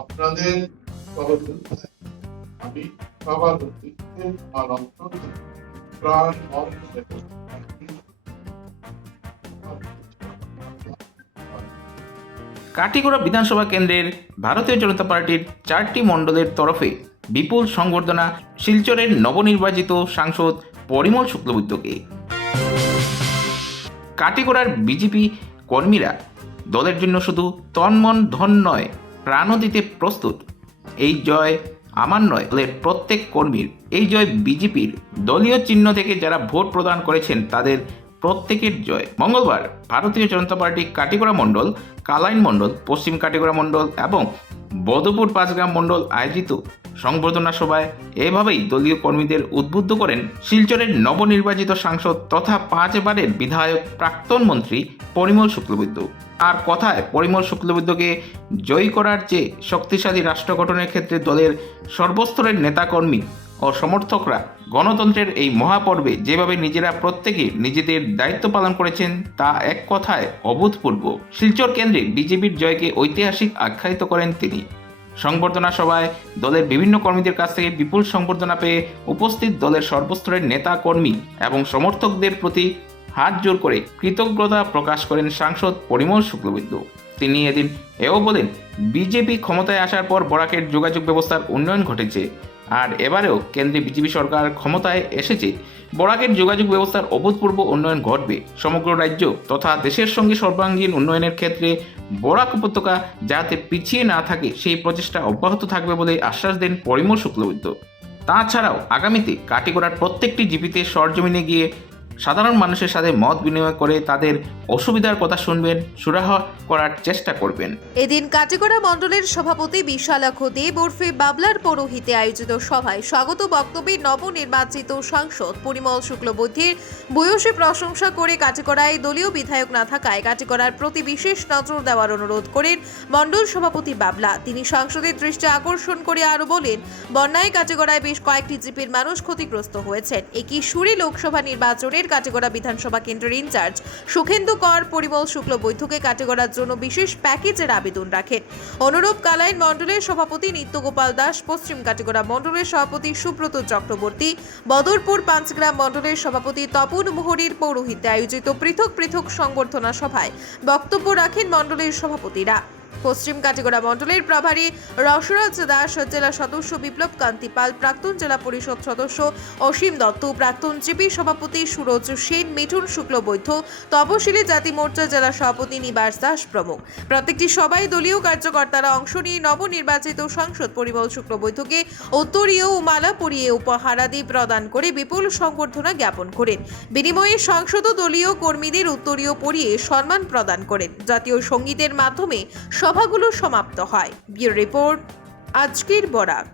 আপনাদের সহযোগিতায় আমি সবার উদ্দেশ্যে আমার অন্তর থেকে প্রাণ কাটিগড়া বিধানসভা কেন্দ্রের ভারতীয় জনতা পার্টির 4টি মণ্ডলের তরফে বিপুল সংবর্ধনা শিলচরের নবনির্বাচিত সাংসদ পরিমল শুক্লবৈদ্যকে। কাটিগড়ার বিজেপি কর্মীরা দলের জন্য শুধু তন্মন ধন নয়, প্রাণও দিতে প্রস্তুত। এই জয় আমার নয়, দলের প্রত্যেক কর্মীর। এই জয় বিজেপির। দলীয় চিহ্ন থেকে যারা ভোট প্রদান করেছেন তাদের প্রত্যেকের জয়। মঙ্গলবার ভারতীয় জনতা পার্টি কাটিগড়া মণ্ডল, কালাইন মণ্ডল, পশ্চিম কাটিগড়া মণ্ডল এবং বদরপুর 5 গ্রাম মণ্ডল আয়োজিত সংবর্ধনা সভায় এভাবেই দলীয় কর্মীদের উদ্বুদ্ধ করেন শিলচরের নবনির্বাচিত সাংসদ তথা 5 বারের বিধায়ক প্রাক্তন মন্ত্রী পরিমল শুক্লবৈদ্য। আর কথায় পরিমল শুক্লবৈদ্যকে জয়ী করার চেয়ে শক্তিশালী রাষ্ট্র গঠনের ক্ষেত্রে দলের সর্বস্তরের নেতাকর্মী ও সমর্থকরা গণতন্ত্রের এই মহাপর্বে যেভাবে নিজেরা প্রত্যেকে নিজেদের দায়িত্ব পালন করেছেন তা এক কথায় অভূতপূর্ব। শিলচর কেন্দ্রে বিজেপির জয়কে ঐতিহাসিক আখ্যায়িত করেন তিনি। সংবর্ধনা সভায় দলের বিভিন্ন কর্মীদের কাছ থেকে বিপুল সংবর্ধনা পেয়ে উপস্থিত দলের সর্বস্তরের নেতা কর্মী এবং সমর্থকদের প্রতি হাত জোর করে কৃতজ্ঞতা প্রকাশ করেন সাংসদ পরিমল শুক্লবৈদ্য। তিনি এদিন এও বলেন, বিজেপি ক্ষমতায় আসার পর বরাকের যোগাযোগ ব্যবস্থার উন্নয়ন ঘটেছে, আর এবারেও কেন্দ্রে বিজেপি সরকার ক্ষমতায় এসেছে। বরাকের যোগাযোগ ব্যবস্থার অভূতপূর্ব উন্নয়ন ঘটবে। সমগ্র রাজ্য তথা দেশের সঙ্গে সর্বাঙ্গীন উন্নয়নের ক্ষেত্রে বরাক উপত্যকা যাতে পিছিয়ে না থাকে সেই প্রচেষ্টা অব্যাহত থাকবে বলে আশ্বাস দেন পরিমল শুক্লবৈদ্য। তাছাড়াও আগামীতে কাটিগড়ার প্রত্যেকটি জিপিতে সরজমিনে গিয়ে সাধারণ মানুষের সাথে মত বিনিময় করে তাদের অসুবিধার কথা শুনবেন, সুরাহা করার চেষ্টা করবেন। এদিন কাটিগড়া মণ্ডলের সভাপতি বিশালাক্ষ দেব ওরফে বাবলার পৌরোহিত্যে আয়োজিত সভায় স্বাগত বক্তব্যে নবনির্বাচিত সাংসদ পরিমল শুক্লবৈদ্যের ভূয়সী প্রশংসা করে কাটিগড়ায় দলীয় বিধায়ক না থাকায় কাটিগড়ার প্রতি বিশেষ নজর দেওয়ার অনুরোধ করেন মণ্ডল সভাপতি বাবলা। তিনি সাংসদের দৃষ্টি আকর্ষণ করে আরও বলেন, বন্যায় কাটিগড়ায় বেশ কয়েকটি জিপির মানুষ ক্ষতিগ্রস্ত হয়েছেন। একই সুরে লোকসভা নির্বাচনের কাটিগড়া বিধানসভা কেন্দ্রের ইনচার্জ সুখেন্দু কর পরিমল শুক্লবৈদ্যকে কাটিগড়ার জন্য বিশেষ প্যাকেজের আবেদন রাখেন। অনুরূপ কালাইন মণ্ডলের সভাপতি নিত্যগোপাল দাস, পশ্চিম কাটিগড়া মণ্ডলের সভাপতি সুব্রত চক্রবর্তী, বদরপুর 5 গ্রাম মণ্ডলের সভাপতি তপন মোহরির পৌরোহিত্যে আয়োজিত পৃথক পৃথক সংবর্ধনা সভায় বক্তব্য রাখেন মণ্ডলের সভাপতিরা। পশ্চিম কাটিগড়া মণ্ডলের প্রভারী রসরাজ দাস, জেলা সদস্য বিপ্লব কান্তি পাল, প্রাক্তন জেলা পরিষদ সদস্য অসীম দত্ত, প্রাক্তন জিপি সভাপতি সুরজ সেন, মিঠুন শুক্লবৈদ্য, তপশিলি জাতি মোর্চা জেলা সভাপতি নিবাস দাস প্রমুখ। প্রত্যেকটি সভায় দলীয় কার্যকর্তারা অংশ নিয়ে নবনির্বাচিত সাংসদ পরিমল শুক্লবৈদ্যকে উত্তরীয় ও মালা পরিয়ে উপহারাদি প্রদান করে বিপুল সংবর্ধনা জ্ঞাপন করেন। বিনিময়ে সাংসদ ও দলীয় কর্মীদের উত্তরীয় পরিয়ে সম্মান প্রদান করেন। জাতীয় সঙ্গীতের মাধ্যমে সভাগুলো সমাপ্ত হয়। ব্যুরো রিপোর্ট, আজকের বরাক।